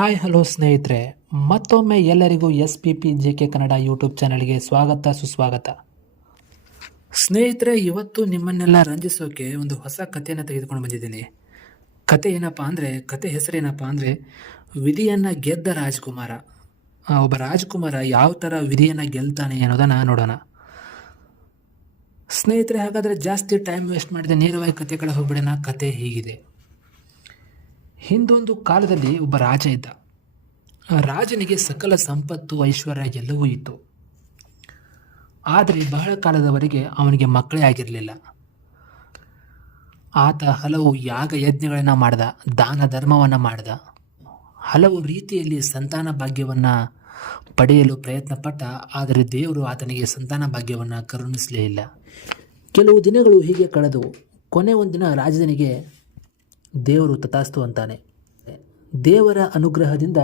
Hi hello ಸ್ನೇಹಿತರೆ, ಮತ್ತೊಮ್ಮೆ ಎಲ್ಲರಿಗೂ SPP ಕನ್ನಡ ಯೂಟ್ಯೂಬ್ ಚಾನಲ್ಗೆ ಸ್ವಾಗತ ಸುಸ್ವಾಗತ. ಸ್ನೇಹಿತರೆ, ಇವತ್ತು ನಿಮ್ಮನ್ನೆಲ್ಲ ರಂಜಿಸೋಕೆ ಒಂದು ಹೊಸ ಕಥೆಯನ್ನು ತೆಗೆದುಕೊಂಡು ಬಂದಿದ್ದೀನಿ. ಕತೆ ಹೆಸರೇನಪ್ಪ ಅಂದರೆ ವಿಧಿಯನ್ನು ಗೆದ್ದ ರಾಜ್ಕುಮಾರ. ಒಬ್ಬ ರಾಜ್ಕುಮಾರ ಯಾವ ಥರ ವಿಧಿಯನ್ನು ಗೆಲ್ತಾನೆ ಅನ್ನೋದನ್ನು ನೋಡೋಣ. ಸ್ನೇಹಿತರೆ, ಹಾಗಾದರೆ ಜಾಸ್ತಿ ಟೈಮ್ ವೇಸ್ಟ್ ಮಾಡಿದೆ ನೇರವಾಗಿ ಕತೆ ಕಡೆ ಹೋಗ್ಬಿಡೋಣ. ಕತೆ ಹೀಗಿದೆ. ಹಿಂದೊಂದು ಕಾಲದಲ್ಲಿ ಒಬ್ಬ ರಾಜ ಇದ್ದ. ರಾಜನಿಗೆ ಸಕಲ ಸಂಪತ್ತು ಐಶ್ವರ್ಯ ಎಲ್ಲವೂ ಇತ್ತು. ಆದರೆ ಬಹಳ ಕಾಲದವರೆಗೆ ಅವನಿಗೆ ಮಕ್ಕಳೇ ಆಗಿರಲಿಲ್ಲ. ಆತ ಹಲವು ಯಾಗ ಯಜ್ಞಗಳನ್ನು ಮಾಡ್ದ, ದಾನ ಧರ್ಮವನ್ನು ಮಾಡ್ದ, ಹಲವು ರೀತಿಯಲ್ಲಿ ಸಂತಾನ ಭಾಗ್ಯವನ್ನು ಪಡೆಯಲು ಪ್ರಯತ್ನ ಪಟ್ಟ. ಆದರೆ ದೇವರು ಆತನಿಗೆ ಸಂತಾನ ಭಾಗ್ಯವನ್ನು ಕರುಣಿಸಲೇ ಇಲ್ಲ. ಕೆಲವು ದಿನಗಳು ಹೀಗೆ ಕಳೆದವು. ಕೊನೆ ಒಂದಿನ ರಾಜನಿಗೆ ದೇವರು ತಥಾಸ್ತು ಅಂತಾನೆ. ದೇವರ ಅನುಗ್ರಹದಿಂದ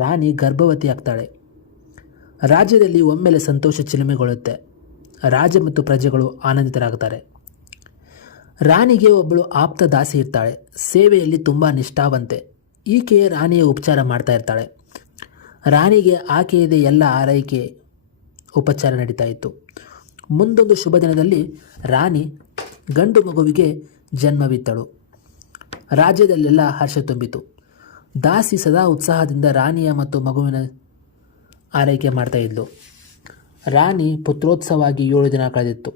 ರಾಣಿ ಗರ್ಭವತಿ ಆಗ್ತಾಳೆ. ರಾಜ್ಯದಲ್ಲಿ ಒಮ್ಮೆಲೆ ಸಂತೋಷ ಚಿಲುಮೆಗೊಳ್ಳುತ್ತೆ. ರಾಜ ಮತ್ತು ಪ್ರಜೆಗಳು ಆನಂದಿತರಾಗ್ತಾರೆ. ರಾಣಿಗೆ ಒಬ್ಬಳು ಆಪ್ತ ದಾಸಿ ಇರ್ತಾಳೆ. ಸೇವೆಯಲ್ಲಿ ತುಂಬ ನಿಷ್ಠಾವಂತೆ. ಈಕೆ ರಾಣಿಯ ಉಪಚಾರ ಮಾಡ್ತಾ ಇರ್ತಾಳೆ. ರಾಣಿಗೆ ಆಕೆಯದೇ ಎಲ್ಲ ಆರೈಕೆ ಉಪಚಾರ ನಡೀತಾ ಇತ್ತು. ಮುಂದೊಂದು ಶುಭ ದಿನದಲ್ಲಿ ರಾಣಿ ಗಂಡು ಮಗುವಿಗೆ ಜನ್ಮವಿತ್ತಳು. ರಾಜ್ಯದಲ್ಲೆಲ್ಲ ಹರ್ಷ ತುಂಬಿತು. ದಾಸಿ ಸದಾ ಉತ್ಸಾಹದಿಂದ ರಾಣಿಯ ಮತ್ತು ಮಗುವಿನ ಆರೈಕೆ ಮಾಡ್ತಾ ಇದ್ಲು. ರಾಣಿ ಪುತ್ರೋತ್ಸವವಾಗಿ 7 ದಿನ ಕಳೆದಿತ್ತು.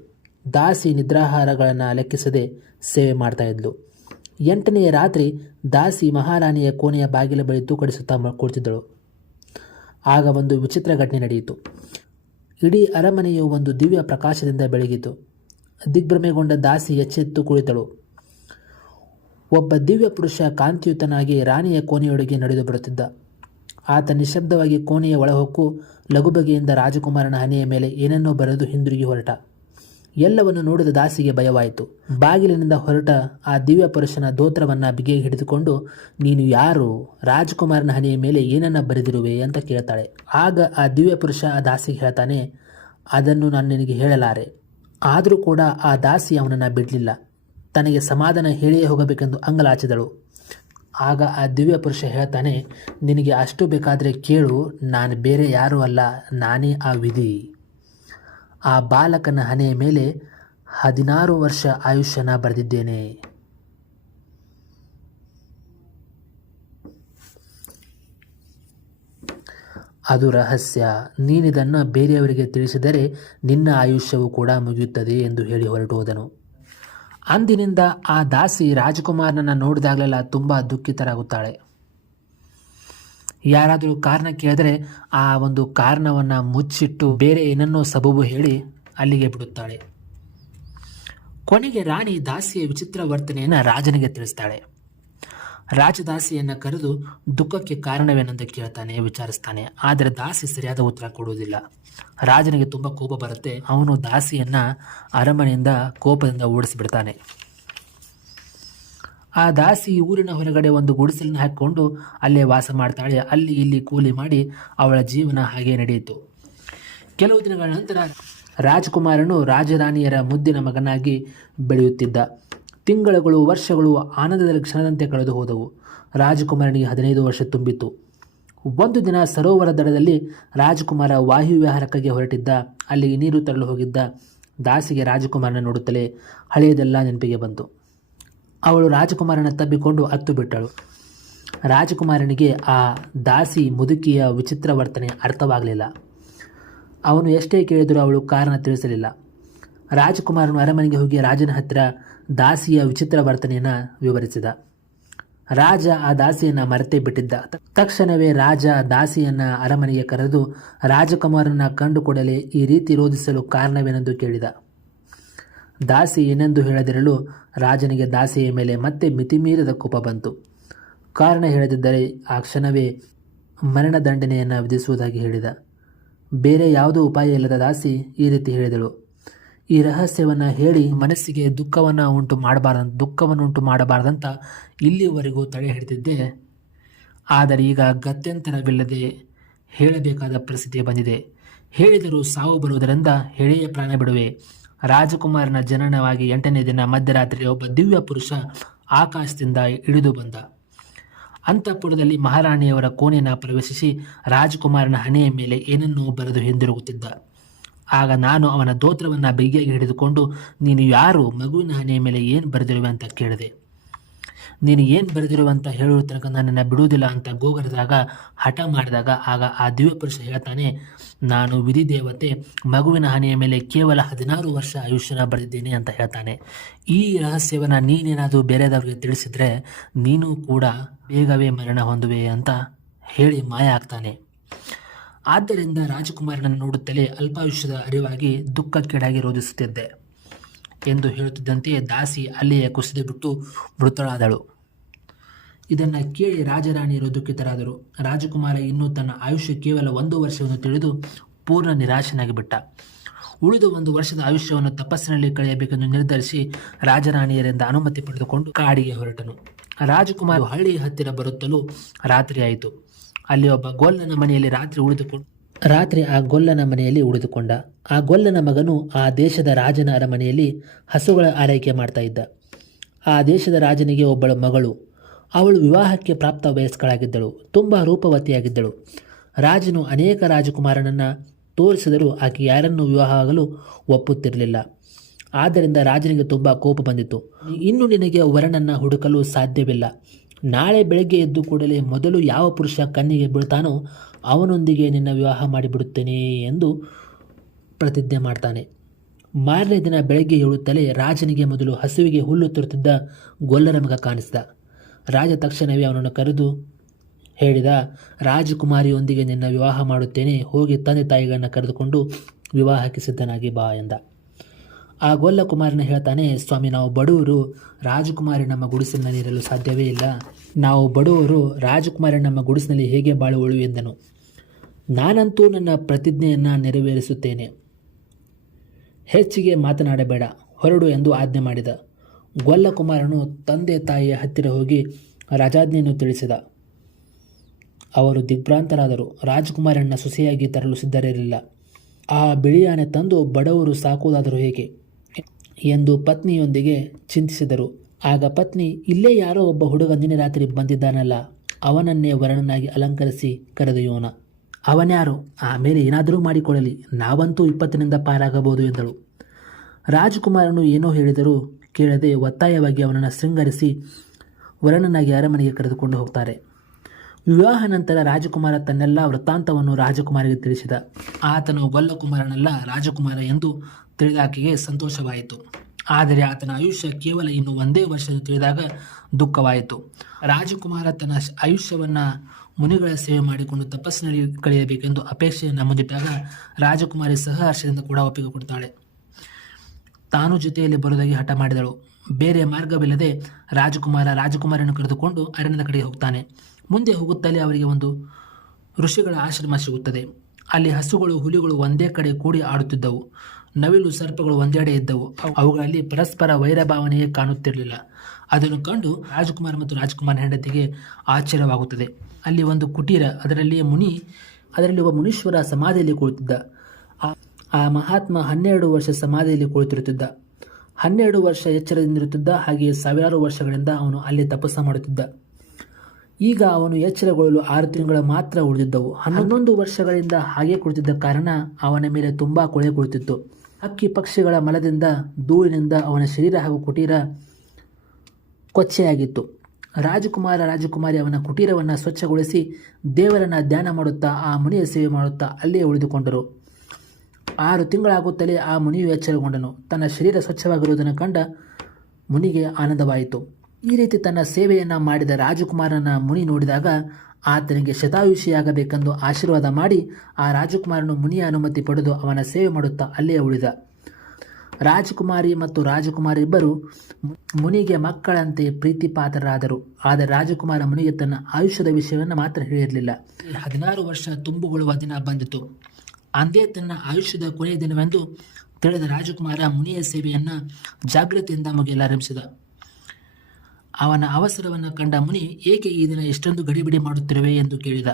ದಾಸಿ ನಿದ್ರಾಹಾರಗಳನ್ನು ಲೆಕ್ಕಿಸದೆ ಸೇವೆ ಮಾಡ್ತಾ ಇದ್ಲು. 8ನೆಯ ರಾತ್ರಿ ದಾಸಿ ಮಹಾರಾಣಿಯ ಕೋಣೆಯ ಬಾಗಿಲ ಬಳಿ ತೂಕಡಿಸುತ್ತಾ ಕುಳಿತಿದ್ದಳು. ಆಗ ಒಂದು ವಿಚಿತ್ರ ಘಟನೆ ನಡೆಯಿತು. ಇಡೀ ಅರಮನೆಯು ಒಂದು ದಿವ್ಯ ಪ್ರಕಾಶದಿಂದ ಬೆಳಗಿತು. ದಿಗ್ಭ್ರಮೆಗೊಂಡ ದಾಸಿ ಎಚ್ಚೆತ್ತು ಕುಳಿತಳು. ಒಬ್ಬ ದಿವ್ಯ ಪುರುಷ ಕಾಂತಿಯುತನಾಗಿ ರಾಣಿಯ ಕೋಣೆಯೊಳಗೆ ನಡೆದು ಬರುತ್ತಿದ್ದ. ಆತ ನಿಶಬ್ದವಾಗಿ ಕೋಣೆಯ ಒಳಹೊಕ್ಕು ಲಘುಬಗೆಯಿಂದ ರಾಜಕುಮಾರನ ಹಣೆಯ ಮೇಲೆ ಏನನ್ನೋ ಬರೆದು ಹಿಂದಿರುಗಿ ಹೊರಟ. ಎಲ್ಲವನ್ನು ನೋಡಿದ ದಾಸಿಗೆ ಭಯವಾಯಿತು. ಬಾಗಿಲಿನಿಂದ ಹೊರಟ ಆ ದಿವ್ಯ ಪುರುಷನ ಧೋತ್ರವನ್ನು ಬಿಗಿಗೆ ಹಿಡಿದುಕೊಂಡು, ನೀನು ಯಾರು? ರಾಜಕುಮಾರನ ಹಣೆಯ ಮೇಲೆ ಏನನ್ನ ಬರೆದಿರುವೆ ಅಂತ ಕೇಳ್ತಾಳೆ. ಆಗ ಆ ದಿವ್ಯ ಪುರುಷ ಆ ದಾಸಿಗೆ ಹೇಳ್ತಾನೆ, ಅದನ್ನು ನಾನು ನಿನಗೆ ಹೇಳಲಾರೆ. ಆದರೂ ಕೂಡ ಆ ದಾಸಿ ಅವನನ್ನು ಬಿಡಲಿಲ್ಲ. ತನಗೆ ಸಮಾಧಾನ ಹೇಳಿಯೇ ಹೋಗಬೇಕೆಂದು ಅಂಗಲಾಚಿದಳು. ಆಗ ಆ ದಿವ್ಯ ಪುರುಷ ಹೇಳ್ತಾನೆ, ನಿನಗೆ ಅಷ್ಟು ಬೇಕಾದರೆ ಕೇಳು, ನಾನು ಬೇರೆ ಯಾರೂ ಅಲ್ಲ, ನಾನೇ ಆ ವಿಧಿ. ಆ ಬಾಲಕನ ಹಣೆಯ ಮೇಲೆ 16 ವರ್ಷ ಆಯುಷ್ಯನ ಬರೆದಿದ್ದೇನೆ. ಅದು ರಹಸ್ಯ. ನೀನಿದನ್ನು ಬೇರೆಯವರಿಗೆ ತಿಳಿಸಿದರೆ ನಿನ್ನ ಆಯುಷ್ಯವು ಕೂಡ ಮುಗಿಯುತ್ತದೆ ಎಂದು ಹೇಳಿ ಹೊರಟು ಹೋದನು. ಅಂದಿನಿಂದ ಆ ದಾಸಿ ರಾಜಕುಮಾರನನ್ನು ನೋಡಿದಾಗಲೆಲ್ಲ ತುಂಬ ದುಃಖಿತರಾಗುತ್ತಾಳೆ. ಯಾರಾದರೂ ಕಾರಣ ಕೇಳಿದರೆ ಆ ಒಂದು ಕಾರಣವನ್ನು ಮುಚ್ಚಿಟ್ಟು ಬೇರೆ ಏನನ್ನೋ ಸಬೂಬು ಹೇಳಿ ಅಲ್ಲಿಗೆ ಬಿಡುತ್ತಾಳೆ. ಕೊನೆಗೆ ರಾಣಿ ದಾಸಿಯ ವಿಚಿತ್ರ ವರ್ತನೆಯನ್ನು ರಾಜನಿಗೆ ತಿಳಿಸ್ತಾಳೆ. ರಾಜದಾಸಿಯನ್ನು ಕರೆದು ದುಃಖಕ್ಕೆ ಕಾರಣವೇನೆಂದು ವಿಚಾರಿಸ್ತಾನೆ. ಆದರೆ ದಾಸಿ ಸರಿಯಾದ ಉತ್ತರ ಕೊಡುವುದಿಲ್ಲ. ರಾಜನಿಗೆ ತುಂಬ ಕೋಪ ಬರುತ್ತೆ. ಅವನು ದಾಸಿಯನ್ನು ಅರಮನೆಯಿಂದ ಕೋಪದಿಂದ ಓಡಿಸಿಬಿಡ್ತಾನೆ. ಆ ದಾಸಿ ಊರಿನ ಹೊರಗಡೆ ಒಂದು ಗುಡಿಸಲನ್ನು ಹಾಕಿಕೊಂಡು ಅಲ್ಲೇ ವಾಸ ಮಾಡ್ತಾಳೆ. ಅಲ್ಲಿ ಇಲ್ಲಿ ಕೂಲಿ ಮಾಡಿ ಅವಳ ಜೀವನ ಹಾಗೆ ನಡೆಯಿತು. ಕೆಲವು ದಿನಗಳ ನಂತರ ರಾಜಕುಮಾರನು ರಾಜರಾಣಿಯರ ಮುದ್ದಿನ ಮಗನಾಗಿ ಬೆಳೆಯುತ್ತಿದ್ದ. ತಿಂಗಳುಗಳು ವರ್ಷಗಳು ಆನಂದದ ಕ್ಷಣದಂತೆ ಕಳೆದು ಹೋದವು. ರಾಜಕುಮಾರನಿಗೆ 15 ವರ್ಷ ತುಂಬಿತು. ಒಂದು ದಿನ ಸರೋವರ ದಡದಲ್ಲಿ ರಾಜಕುಮಾರ ವಾಯುವಿಹಾರಕ್ಕಾಗಿ ಹೊರಟಿದ್ದ. ಅಲ್ಲಿಗೆ ನೀರು ತರಲು ಹೋಗಿದ್ದ ದಾಸಿಗೆ ರಾಜಕುಮಾರನ ನೋಡುತ್ತಲೇ ಹಳೆಯದೆಲ್ಲ ನೆನಪಿಗೆ ಬಂತು. ಅವಳು ರಾಜಕುಮಾರನ ತಬ್ಬಿಕೊಂಡು ಅತ್ತು ಬಿಟ್ಟಳು. ರಾಜಕುಮಾರನಿಗೆ ಆ ದಾಸಿ ಮುದುಕಿಯ ವಿಚಿತ್ರ ವರ್ತನೆ ಅರ್ಥವಾಗಲಿಲ್ಲ. ಅವನು ಎಷ್ಟೇ ಕೇಳಿದರೂ ಅವಳು ಕಾರಣ ತಿಳಿಸಲಿಲ್ಲ. ರಾಜಕುಮಾರನು ಅರಮನೆಗೆ ಹೋಗಿ ರಾಜನ ಹತ್ತಿರ ದಾಸಿಯ ವಿಚಿತ್ರ ವರ್ತನೆಯನ್ನು ವಿವರಿಸಿದ. ರಾಜ ಆ ದಾಸಿಯನ್ನು ಮರೆತೇ ಬಿಟ್ಟಿದ್ದ. ತಕ್ಷಣವೇ ರಾಜ ದಾಸಿಯನ್ನು ಅರಮನೆಗೆ ಕರೆದು ರಾಜಕುಮಾರನ ಕಂಡುಕೊಡಲೇ ಈ ರೀತಿ ರೋಧಿಸಲು ಕಾರಣವೇನೆಂದು ಕೇಳಿದ. ದಾಸಿ ಏನೆಂದು ಹೇಳದಿರಲು ರಾಜನಿಗೆ ದಾಸಿಯ ಮೇಲೆ ಮತ್ತೆ ಮಿತಿಮೀರಿದ ಕೋಪ ಬಂತು. ಕಾರಣ ಹೇಳದಿದ್ದರೆ ಆ ಕ್ಷಣವೇ ಮರಣದಂಡನೆಯನ್ನು ವಿಧಿಸುವುದಾಗಿ ಹೇಳಿದ. ಬೇರೆ ಯಾವುದೂ ಉಪಾಯ ಇಲ್ಲದ ದಾಸಿ ಈ ರೀತಿ ಹೇಳಿದಳು, ಈ ರಹಸ್ಯವನ್ನು ಹೇಳಿ ಮನಸ್ಸಿಗೆ ದುಃಖವನ್ನು ಉಂಟು ಮಾಡಬಾರ್ದಂತ ಇಲ್ಲಿವರೆಗೂ ತಡೆ ಹಿಡಿದಿದ್ದೆ. ಆದರೆ ಈಗ ಗತ್ಯಂತರವಿಲ್ಲದೆ ಹೇಳಬೇಕಾದ ಪರಿಸ್ಥಿತಿ ಬಂದಿದೆ. ಹೇಳಿದರೂ ಸಾವು ಬರುವುದರಿಂದ ಹೇಳೆಯೇ ಪ್ರಾಣ ಬಿಡುವೆ. ರಾಜಕುಮಾರನ ಜನನವಾಗಿ 8ನೇ ದಿನ ಮಧ್ಯರಾತ್ರಿ ಒಬ್ಬ ದಿವ್ಯ ಪುರುಷ ಆಕಾಶದಿಂದ ಇಳಿದು ಬಂದ. ಅಂತಃಪುರದಲ್ಲಿ ಮಹಾರಾಣಿಯವರ ಕೋಣೆಯನ್ನು ಪ್ರವೇಶಿಸಿ ರಾಜಕುಮಾರನ ಹಣೆಯ ಮೇಲೆ ಏನನ್ನೋ ಬರೆದು ಹಿಂದಿರುಗುತ್ತಿದ್ದ. ಆಗ ನಾನು ಅವನ ದೋತ್ರವನ್ನು ಬಿಗಿಯಾಗಿ ಹಿಡಿದುಕೊಂಡು, ನೀನು ಯಾರು, ಮಗುವಿನ ಹಣೆಯ ಮೇಲೆ ಏನು ಬರೆದಿರುವೆ ಅಂತ ಕೇಳಿದೆ. ನೀನು ಏನು ಬರೆದಿರುವಂತ ಹೇಳುವ ತನಕ ನನ್ನನ್ನು ಬಿಡುವುದಿಲ್ಲ ಅಂತ ಗೋಗರಿದಾಗ, ಹಠ ಮಾಡಿದಾಗ, ಆಗ ಆ ದಿವ್ಯ ಪುರುಷ ಹೇಳ್ತಾನೆ, ನಾನು ವಿಧಿ ದೇವತೆ, ಮಗುವಿನ ಹಣೆಯ ಮೇಲೆ ಕೇವಲ 16 ವರ್ಷ ಆಯುಷ್ಯನ ಬರೆದಿದ್ದೇನೆ ಅಂತ ಹೇಳ್ತಾನೆ. ಈ ರಹಸ್ಯವನ್ನು ನೀನೇನಾದರೂ ಬೇರೆದವ್ರಿಗೆ ತಿಳಿಸಿದ್ರೆ ನೀನು ಕೂಡ ಬೇಗವೇ ಮರಣ ಹೊಂದುವೆ ಅಂತ ಹೇಳಿ ಮಾಯ ಆಗ್ತಾನೆ. ಆದ್ದರಿಂದ ರಾಜಕುಮಾರನನ್ನು ನೋಡುತ್ತಲೇ ಅಲ್ಪಾಯುಷ್ಯದ ಅರಿವಾಗಿ ದುಃಖಕ್ಕೀಡಾಗಿ ರೋಧಿಸುತ್ತಿದ್ದೆ ಎಂದು ಹೇಳುತ್ತಿದ್ದಂತೆಯೇ ದಾಸಿ ಅಲ್ಲಿಯೇ ಕುಸಿದು ಬಿಟ್ಟು ಮೃತಳಾದಳು. ಇದನ್ನು ಕೇಳಿ ರಾಜರಾಣಿಯರು ದುಃಖಿತರಾದರು. ರಾಜಕುಮಾರ ಇನ್ನೂ ತನ್ನ ಆಯುಷ್ಯ ಕೇವಲ 1 ವರ್ಷವನ್ನು ತಿಳಿದು ಪೂರ್ಣ ನಿರಾಶನಾಗಿ ಬಿಟ್ಟ. ಉಳಿದ 1 ವರ್ಷದ ಆಯುಷ್ಯವನ್ನು ತಪಸ್ಸಿನಲ್ಲಿ ಕಳೆಯಬೇಕೆಂದು ನಿರ್ಧರಿಸಿ ರಾಜರಾಣಿಯರಿಂದ ಅನುಮತಿ ಪಡೆದುಕೊಂಡು ಕಾಡಿಗೆ ಹೊರಟನು. ರಾಜಕುಮಾರ ಹಳ್ಳಿಯ ಹತ್ತಿರ ಬರುತ್ತಲೂ ರಾತ್ರಿಯಾಯಿತು. ಅಲ್ಲಿ ಒಬ್ಬ ಗೊಲ್ಲನ ಮನೆಯಲ್ಲಿ ರಾತ್ರಿ ಆ ಗೊಲ್ಲನ ಮನೆಯಲ್ಲಿ ಉಳಿದುಕೊಂಡ. ಆ ಗೊಲ್ಲನ ಮಗನು ಆ ದೇಶದ ರಾಜನ ಅರಮನೆಯಲ್ಲಿ ಹಸುಗಳ ಆರೈಕೆ ಮಾಡ್ತಾ ಇದ್ದ. ಆ ದೇಶದ ರಾಜನಿಗೆ ಒಬ್ಬಳು ಮಗಳು. ಅವಳು ವಿವಾಹಕ್ಕೆ ಪ್ರಾಪ್ತ ವಯಸ್ಕಳಾಗಿದ್ದಳು. ತುಂಬ ರೂಪವತಿಯಾಗಿದ್ದಳು. ರಾಜನು ಅನೇಕ ರಾಜಕುಮಾರನನ್ನು ತೋರಿಸಿದರೂ ಆಕೆ ಯಾರನ್ನೂ ವಿವಾಹವಾಗಲು ಒಪ್ಪುತ್ತಿರಲಿಲ್ಲ. ಆದ್ದರಿಂದ ರಾಜನಿಗೆ ತುಂಬ ಕೋಪ ಬಂದಿತು. ಇನ್ನು ನಿನಗೆ ವರನನ್ನು ಹುಡುಕಲು ಸಾಧ್ಯವಿಲ್ಲ. ನಾಳೆ ಬೆಳಗ್ಗೆ ಎದ್ದು ಕೂಡಲೇ ಮೊದಲು ಯಾವ ಪುರುಷ ಕಣ್ಣಿಗೆ ಬೀಳ್ತಾನೋ ಅವನೊಂದಿಗೆ ನಿನ್ನ ವಿವಾಹ ಮಾಡಿಬಿಡುತ್ತೇನೆ ಎಂದು ಪ್ರತಿಜ್ಞೆ ಮಾಡ್ತಾನೆ. ಮಾರನೇ ದಿನ ಬೆಳಗ್ಗೆ ಹೇಳುತ್ತಲೇ ರಾಜನಿಗೆ ಮೊದಲು ಹಸುವಿಗೆ ಹುಲ್ಲು ತರುತ್ತಿದ್ದ ಗೊಲ್ಲರ ಮಗ ಕಾಣಿಸಿದ. ರಾಜ ತಕ್ಷಣವೇ ಅವನನ್ನು ಕರೆದು ಹೇಳಿದ, ರಾಜಕುಮಾರಿಯೊಂದಿಗೆ ನಿನ್ನ ವಿವಾಹ ಮಾಡುತ್ತೇನೆ, ಹೋಗಿ ತಂದೆ ತಾಯಿಗಳನ್ನು ಕರೆದುಕೊಂಡು ವಿವಾಹಕ್ಕೆ ಸಿದ್ಧನಾಗಿ ಬಾ ಎಂದ. ಆ ಗೊಲ್ಲ ಕುಮಾರನ ಹೇಳ್ತಾನೆ, ಸ್ವಾಮಿ, ನಾವು ಬಡವರು, ರಾಜಕುಮಾರಿ ನಮ್ಮ ಗುಡಿಸಿನಲ್ಲಿ ಇರಲು ಸಾಧ್ಯವೇ ಇಲ್ಲ. ನಾವು ಬಡವರು, ರಾಜಕುಮಾರಿ ನಮ್ಮ ಗುಡಿಸಿನಲ್ಲಿ ಹೇಗೆ ಬಾಳುವಳು ಎಂದನು. ನಾನಂತೂ ನನ್ನ ಪ್ರತಿಜ್ಞೆಯನ್ನು ನೆರವೇರಿಸುತ್ತೇನೆ. ಹೆಚ್ಚಿಗೆ ಮಾತನಾಡಬೇಡ, ಹೊರಡು ಎಂದು ಆಜ್ಞೆ ಮಾಡಿದ. ಗೊಲ್ಲ ಕುಮಾರನು ತಂದೆ ತಾಯಿಯ ಹತ್ತಿರ ಹೋಗಿ ರಾಜಾಜ್ಞೆಯನ್ನು ತಿಳಿಸಿದ. ಅವರು ದಿಗ್ಭ್ರಾಂತರಾದರು. ರಾಜಕುಮಾರನ್ನ ಸೊಸೆಯಾಗಿ ತರಲು ಸಿದ್ಧರಿರಲಿಲ್ಲ. ಆ ಬಿಳಿಯಾನೆ ತಂದು ಬಡವರು ಸಾಕುವುದಾದರೂ ಹೇಗೆ ಎಂದು ಪತ್ನಿಯೊಂದಿಗೆ ಚಿಂತಿಸಿದರು. ಆಗ ಪತ್ನಿ, ಇಲ್ಲೇ ಯಾರೋ ಒಬ್ಬ ಹುಡುಗ ನಿನ್ನೆ ರಾತ್ರಿ ಬಂದಿದ್ದಾನಲ್ಲ, ಅವನನ್ನೇ ವರನನಾಗಿ ಅಲಂಕರಿಸಿ ಕರೆದೊಯ್ಯೋಣ. ಅವನ್ಯಾರು, ಆಮೇಲೆ ಏನಾದರೂ ಮಾಡಿಕೊಳ್ಳಲಿ, ನಾವಂತೂ 20ನಿಂದ ಪಾರಾಗಬಹುದು ಎಂದಳು. ರಾಜಕುಮಾರನು ಏನೋ ಹೇಳಿದರೂ ಕೇಳದೆ ಒತ್ತಾಯವಾಗಿ ಅವನನ್ನು ಶೃಂಗರಿಸಿ ವರನನಾಗಿ ಅರಮನೆಗೆ ಕರೆದುಕೊಂಡು ಹೋಗ್ತಾರೆ. ವಿವಾಹ ನಂತರ ರಾಜಕುಮಾರ ತನ್ನೆಲ್ಲ ವೃತ್ತಾಂತವನ್ನು ರಾಜಕುಮಾರಿಗೆ ತಿಳಿಸಿದ. ಆತನು ಗೊಲ್ಲಕುಮಾರನಲ್ಲ, ರಾಜಕುಮಾರ ಎಂದು ತಿಳಿದಾಕೆಗೆ ಸಂತೋಷವಾಯಿತು. ಆದರೆ ಆತನ ಆಯುಷ್ಯ ಕೇವಲ ಇನ್ನು 1 ವರ್ಷ ತಿಳಿದಾಗ ದುಃಖವಾಯಿತು. ರಾಜಕುಮಾರ ತನ್ನ ಆಯುಷ್ಯವನ್ನು ಮುನಿಗಳ ಸೇವೆ ಮಾಡಿಕೊಂಡು ತಪಸ್ಸಿನಲ್ಲಿ ಕಳೆಯಬೇಕೆಂದು ಅಪೇಕ್ಷೆಯನ್ನು ಮುಂದಿಟ್ಟಾಗ ರಾಜಕುಮಾರಿ ಸಹರ್ಷದಿಂದ ಕೂಡ ಒಪ್ಪಿಗೆ ಕೊಡ್ತಾಳೆ. ತಾನು ಜೊತೆಯಲ್ಲಿ ಬರುವುದಾಗಿ ಹಠ ಮಾಡಿದಳು. ಬೇರೆ ಮಾರ್ಗವಿಲ್ಲದೆ ರಾಜಕುಮಾರನ್ನು ಕರೆದುಕೊಂಡು ಅರಣ್ಯದ ಕಡೆಗೆ ಹೋಗ್ತಾನೆ. ಮುಂದೆ ಹೋಗುತ್ತಲೇ ಅವರಿಗೆ ಒಂದು ಋಷಿಗಳ ಆಶ್ರಮ ಸಿಗುತ್ತದೆ. ಅಲ್ಲಿ ಹಸುಗಳು, ಹುಲಿಗಳು ಒಂದೇ ಕಡೆ ಕೂಡಿ ಆಡುತ್ತಿದ್ದವು. ನವಿಲು, ಸರ್ಪಗಳು ಒಂದೆಡೆ ಇದ್ದವು. ಅವುಗಳಲ್ಲಿ ಪರಸ್ಪರ ವೈರಭಾವನೆಯೇ ಕಾಣುತ್ತಿರಲಿಲ್ಲ. ಅದನ್ನು ಕಂಡು ರಾಜಕುಮಾರ ಮತ್ತು ರಾಜಕುಮಾರ ಹೆಂಡತಿಗೆ ಆಶ್ಚರ್ಯವಾಗುತ್ತದೆ. ಅಲ್ಲಿ ಒಂದು ಕುಟೀರ, ಅದರಲ್ಲಿ ಒಬ್ಬ ಮುನೀಶ್ವರ ಸಮಾಧಿಯಲ್ಲಿ ಕುಳಿತಿದ್ದ. ಆ ಮಹಾತ್ಮ 12 ವರ್ಷ ಸಮಾಧಿಯಲ್ಲಿ ಕುಳಿತಿರುತ್ತಿದ್ದ. 12 ವರ್ಷ ಎಚ್ಚರದಿಂದಿರುತ್ತಿದ್ದ. ಹಾಗೆಯೇ ಸಾವಿರಾರು ವರ್ಷಗಳಿಂದ ಅವನು ಅಲ್ಲಿ ತಪಸ್ಸು ಮಾಡುತ್ತಿದ್ದ. ಈಗ ಅವನು ಎಚ್ಚರಗೊಳ್ಳಲು 6 ತಿಂಗಳು ಮಾತ್ರ ಉಳಿದಿದ್ದವು. 11 ವರ್ಷಗಳಿಂದ ಹಾಗೆ ಕುಳಿತಿದ್ದ ಕಾರಣ ಅವನ ಮೇಲೆ ತುಂಬ ಕೊಳೆ ಕುಳಿತಿತ್ತು. ಹಕ್ಕಿ ಪಕ್ಷಿಗಳ ಮಲದಿಂದ, ಧೂಳಿನಿಂದ ಅವನ ಶರೀರ ಹಾಗೂ ಕುಟೀರ ಕೊಚ್ಚೆಯಾಗಿತ್ತು. ರಾಜಕುಮಾರಿ ಅವನ ಕುಟೀರವನ್ನು ಸ್ವಚ್ಛಗೊಳಿಸಿ ದೇವರನ್ನ ಧ್ಯಾನ ಮಾಡುತ್ತಾ, ಆ ಮುನಿಯ ಸೇವೆ ಮಾಡುತ್ತಾ ಅಲ್ಲಿಯೇ ಉಳಿದುಕೊಂಡರು. 6 ತಿಂಗಳಾಗುತ್ತಲೇ ಆ ಮುನಿಯು ಎಚ್ಚರಗೊಂಡನು. ತನ್ನ ಶರೀರ ಸ್ವಚ್ಛವಾಗಿರುವುದನ್ನು ಕಂಡ ಮುನಿಗೆ ಆನಂದವಾಯಿತು. ಈ ರೀತಿ ತನ್ನ ಸೇವೆಯನ್ನು ಮಾಡಿದ ರಾಜಕುಮಾರನ ಮುನಿ ನೋಡಿದಾಗ ಆತನಿಗೆ ಶತಾಯುಷಿಯಾಗಬೇಕೆಂದು ಆಶೀರ್ವಾದ ಮಾಡಿ ಆ ರಾಜಕುಮಾರನು ಮುನಿಯ ಅನುಮತಿ ಪಡೆದು ಅವನ ಸೇವೆ ಮಾಡುತ್ತಾ ಅಲ್ಲೇ ಉಳಿದ. ರಾಜಕುಮಾರಿ ಮತ್ತು ರಾಜಕುಮಾರಿ ಇಬ್ಬರು ಮುನಿಗೆ ಮಕ್ಕಳಂತೆ ಪ್ರೀತಿಪಾತ್ರರಾದರು. ಆದರೆ ರಾಜಕುಮಾರ ಮುನಿಗೆ ತನ್ನ ಆಯುಷ್ಯದ ವಿಷಯವನ್ನು ಮಾತ್ರ ಹೇಳಿರಲಿಲ್ಲ. 16 ವರ್ಷ ತುಂಬುಗೊಳ್ಳುವ ದಿನ ಬಂದಿತು. ಅಂದೇ ತನ್ನ ಆಯುಷ್ಯದ ಕೊನೆಯ ದಿನವೆಂದು ತಿಳಿದ ರಾಜಕುಮಾರ ಮುನಿಯ ಸೇವೆಯನ್ನು ಜಾಗೃತಿಯಿಂದ ಮುಗಿಯಲಾರಂಭಿಸಿದ. ಅವನ ಅವಸರವನ್ನು ಕಂಡ ಮುನಿ, ಏಕೆ ಈ ದಿನ ಎಷ್ಟೊಂದು ಗಡಿಬಿಡಿ ಮಾಡುತ್ತಿರುವೆ ಎಂದು ಕೇಳಿದ.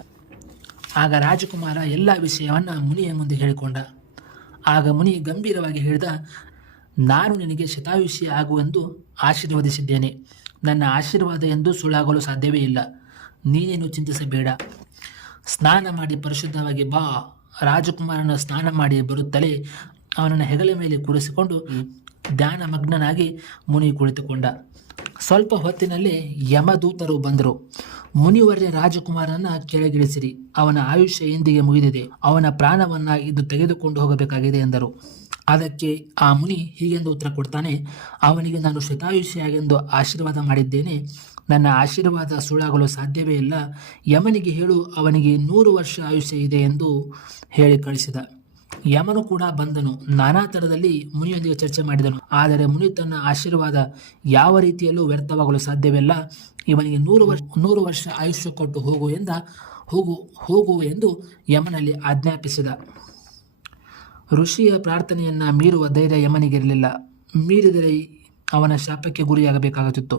ಆಗ ರಾಜಕುಮಾರ ಎಲ್ಲ ವಿಷಯವನ್ನು ಮುನಿಯ ಮುಂದೆ ಹೇಳಿಕೊಂಡ. ಆಗ ಮುನಿ ಗಂಭೀರವಾಗಿ ಹೇಳಿದ, ನಾನು ನಿನಗೆ ಶತಾಯುಷಿ ಆಗುವೆಂದು ಆಶೀರ್ವದಿಸಿದ್ದೇನೆ. ನನ್ನ ಆಶೀರ್ವಾದ ಎಂದು ಸುಳ್ಳಾಗಲು ಸಾಧ್ಯವೇ ಇಲ್ಲ. ನೀನೇನು ಚಿಂತಿಸಬೇಡ. ಸ್ನಾನ ಮಾಡಿ ಪರಿಶುದ್ಧವಾಗಿ ಬಾ. ರಾಜಕುಮಾರನ ಸ್ನಾನ ಮಾಡಿ ಬರುತ್ತಲೇ ಅವನನ್ನು ಹೆಗಲ ಮೇಲೆ ಕೂರಿಸಿಕೊಂಡು ಧ್ಯಾನ ಮಗ್ನನಾಗಿ ಮುನಿ ಕುಳಿತುಕೊಂಡ. ಸ್ವಲ್ಪ ಹೊತ್ತಿನಲ್ಲೇ ಯಮದೂತರು ಬಂದರು. ಮುನಿವರ್ಯ ರಾಜಕುಮಾರನ ಕೆಳಗಿಳಿಸಿರಿ, ಅವನ ಆಯುಷ್ಯ ಎಂದಿಗೆ ಮುಗಿದಿದೆ, ಅವನ ಪ್ರಾಣವನ್ನ ಇದು ತೆಗೆದುಕೊಂಡು ಹೋಗಬೇಕಾಗಿದೆ ಎಂದರು. ಅದಕ್ಕೆ ಆ ಮುನಿ ಹೀಗೆಂದು ಉತ್ತರ ಕೊಡ್ತಾನೆ, ಅವನಿಗೆ ನಾನು ಶತಾಯುಷ್ಯಾಗೆಂದು ಆಶೀರ್ವಾದ ಮಾಡಿದ್ದೇನೆ, ನನ್ನ ಆಶೀರ್ವಾದ ಸುಳ್ಳಾಗಲು ಸಾಧ್ಯವೇ ಇಲ್ಲ. ಯಮನಿಗೆ ಹೇಳು, ಅವನಿಗೆ 100 ವರ್ಷ ಆಯುಷ್ಯ ಇದೆ ಎಂದು ಹೇಳಿ ಕಳಿಸಿದ. ಯಮನು ಕೂಡ ಬಂದನು, ನಾನಾ ಥರದಲ್ಲಿ ಮುನಿಯೊಂದಿಗೆ ಚರ್ಚೆ ಮಾಡಿದನು. ಆದರೆ ಮುನಿ ತನ್ನ ಆಶೀರ್ವಾದ ಯಾವ ರೀತಿಯಲ್ಲೂ ವ್ಯರ್ಥವಾಗಲು ಸಾಧ್ಯವಿಲ್ಲ, ಇವನಿಗೆ 100 ವರ್ಷ ಆಯುಷ್ಯ ಕೊಟ್ಟು ಹೋಗು ಎಂದು ಯಮನಲ್ಲಿ ಆಜ್ಞಾಪಿಸಿದ. ಋಷಿಯ ಪ್ರಾರ್ಥನೆಯನ್ನ ಮೀರುವ ಧೈರ್ಯ ಯಮನಿಗಿರಲಿಲ್ಲ. ಮೀರಿದರೆ ಅವನ ಶಾಪಕ್ಕೆ ಗುರಿಯಾಗಬೇಕಾಗುತ್ತಿತ್ತು.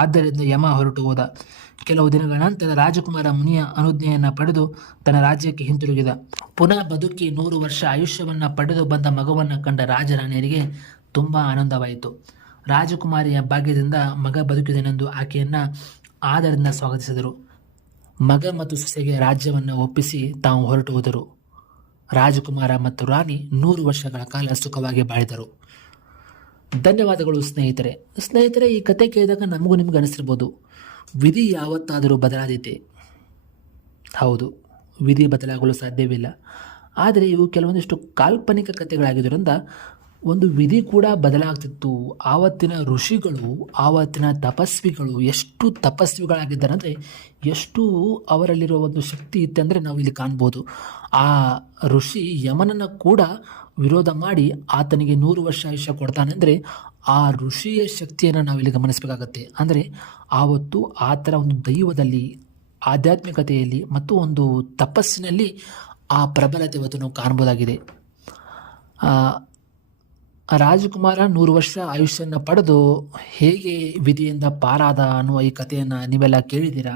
ಆದ್ದರಿಂದ ಯಮ ಹೊರಟು ಹೋದ. ಕೆಲವು ದಿನಗಳ ನಂತರ ರಾಜಕುಮಾರ ಮುನಿಯ ಅನುಜ್ಞೆಯನ್ನು ಪಡೆದು ತನ್ನ ರಾಜ್ಯಕ್ಕೆ ಹಿಂತಿರುಗಿದ. ಪುನಃ ಬದುಕಿ 100 ವರ್ಷ ಆಯುಷ್ಯವನ್ನು ಪಡೆದು ಬಂದ ಮಗವನ್ನು ಕಂಡ ರಾಜರಾಣಿಯರಿಗೆ ತುಂಬ ಆನಂದವಾಯಿತು. ರಾಜಕುಮಾರಿಯ ಭಾಗ್ಯದಿಂದ ಮಗ ಬದುಕಿದನೆಂದು ಆಕೆಯನ್ನು ಆದರದಿಂದ ಸ್ವಾಗತಿಸಿದರು. ಮಗ ಮತ್ತು ಸೊಸೆಗೆ ರಾಜ್ಯವನ್ನು ಒಪ್ಪಿಸಿ ತಾವು ಹೊರಟು ಹೋದರು. ರಾಜಕುಮಾರ ಮತ್ತು ರಾಣಿ 100 ವರ್ಷಗಳ ಕಾಲ ಸುಖವಾಗಿ ಬಾಳಿದರು. ಧನ್ಯವಾದಗಳು ಸ್ನೇಹಿತರೆ. ಈ ಕತೆ ಕೇಳಿದಾಗ ನಮಗೂ ನಿಮ್ಗೆ ಅನಿಸಿರ್ಬೋದು, ವಿಧಿ ಯಾವತ್ತಾದರೂ ಬದಲಾದೀತೆ? ಹೌದು, ವಿಧಿ ಬದಲಾಗಲು ಸಾಧ್ಯವಿಲ್ಲ. ಆದರೆ ಇವು ಕೆಲವೊಂದಿಷ್ಟು ಕಾಲ್ಪನಿಕ ಕಥೆಗಳಾಗಿದ್ದರಿಂದ ಒಂದು ವಿಧಿ ಕೂಡ ಬದಲಾಗ್ತಿತ್ತು. ಆವತ್ತಿನ ಋಷಿಗಳು, ಆವತ್ತಿನ ತಪಸ್ವಿಗಳು ಎಷ್ಟು ತಪಸ್ವಿಗಳಾಗಿದ್ದಾರೆ ಅಂದರೆ, ಎಷ್ಟು ಅವರಲ್ಲಿರುವ ಒಂದು ಶಕ್ತಿ ಇತ್ತೆಂದರೆ ನಾವು ಇಲ್ಲಿ ಕಾಣ್ಬೋದು. ಆ ಋಷಿ ಯಮನನ್ನು ಕೂಡ ವಿರೋಧ ಮಾಡಿ ಆತನಿಗೆ 100 ವರ್ಷ ಆಯುಷ್ಯ ಕೊಡ್ತಾನೆ ಅಂದರೆ ಆ ಋಷಿಯ ಶಕ್ತಿಯನ್ನು ನಾವಿಲ್ಲಿ ಗಮನಿಸಬೇಕಾಗತ್ತೆ. ಅಂದರೆ ಆವತ್ತು ಆ ಥರ ಒಂದು ದೈವದಲ್ಲಿ, ಆಧ್ಯಾತ್ಮಿಕತೆಯಲ್ಲಿ ಮತ್ತು ಒಂದು ತಪಸ್ಸಿನಲ್ಲಿ ಆ ಪ್ರಬಲತೆ ಇವತ್ತು ನಾವು ಕಾಣ್ಬೋದಾಗಿದೆ. ರಾಜಕುಮಾರ 100 ವರ್ಷ ಆಯುಷ್ಯವನ್ನು ಪಡೆದು ಹೇಗೆ ವಿಧಿಯಿಂದ ಪಾರಾದ ಅನ್ನುವ ಈ ಕಥೆಯನ್ನು ನೀವೆಲ್ಲ ಕೇಳಿದ್ದೀರಾ.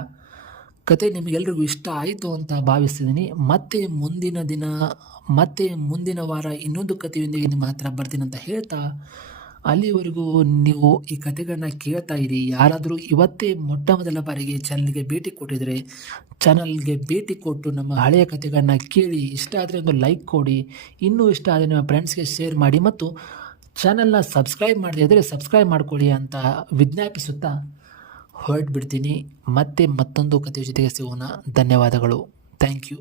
ಕತೆ ನಿಮಗೆಲ್ರಿಗೂ ಇಷ್ಟ ಆಯಿತು ಅಂತ ಭಾವಿಸ್ತಿದ್ದೀನಿ. ಮತ್ತೆ ಮುಂದಿನ ವಾರ ಇನ್ನೊಂದು ಕಥೆಯೊಂದಿಗೆ ನಿಮ್ಮ ಹತ್ರ ಬರ್ತೀನಿ ಅಂತ ಹೇಳ್ತಾ, ಅಲ್ಲಿವರೆಗೂ ನೀವು ಈ ಕಥೆಗಳನ್ನ ಕೇಳ್ತಾ ಇರಿ. ಯಾರಾದರೂ ಇವತ್ತೇ ಮೊಟ್ಟ ಮೊದಲ ಬಾರಿಗೆ ಚಾನಲ್ಗೆ ಭೇಟಿ ಕೊಟ್ಟಿದ್ರೆ ಚಾನಲ್ಗೆ ಭೇಟಿ ಕೊಟ್ಟು ನಮ್ಮ ಹಳೆಯ ಕಥೆಗಳನ್ನ ಕೇಳಿ, ಇಷ್ಟ ಆದರೆ ಒಂದು ಲೈಕ್ ಕೊಡಿ, ಇನ್ನೂ ಇಷ್ಟ ಆದರೆ ನಿಮ್ಮ ಫ್ರೆಂಡ್ಸ್ಗೆ ಶೇರ್ ಮಾಡಿ, ಮತ್ತು ಚಾನಲ್ನ ಸಬ್ಸ್ಕ್ರೈಬ್ ಮಾಡದೇ ಇದ್ದರೆ ಸಬ್ಸ್ಕ್ರೈಬ್ ಮಾಡಿಕೊಳ್ಳಿ ಅಂತ ವಿಜ್ಞಾಪಿಸುತ್ತಾ ಹೊರಟುಬಿಡ್ತೀನಿ. ಮತ್ತೆ ಮತ್ತೊಂದು ಕಥೆಯ ಜೊತೆಗೆ ಸಿಗೋಣ. ಧನ್ಯವಾದಗಳು. Thank you.